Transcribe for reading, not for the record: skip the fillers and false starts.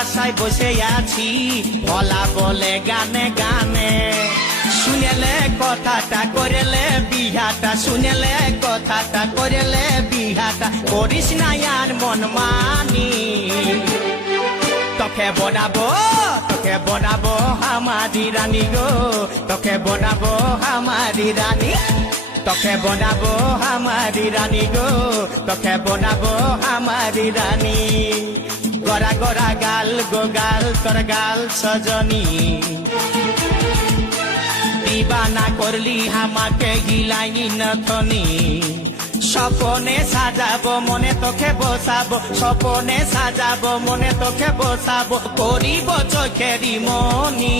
আশায় বসে আছি ভোলা বলে গানে গানে শুনেলে কথাটা করেলে বিহাটা শুনেলে কথাটা করেলে বিহাটা করিস না আর মন মানি তোকে বনাবো আমারি রানী গো তোকে বনাবো আমারি রানী তোকে বনাবো আমারি রানী গো তোকে বনাবো আমারি রানী গড়া গড়া গাল গো গাল তোর গাল সজনী দিবানা করলি আমাকে গিলাই নথনি স্বপনে সাজাবো মনে তোকে বসাবো স্বপনে সাজাবো মনে তোকে বসাবো করিব চোখেরি মনি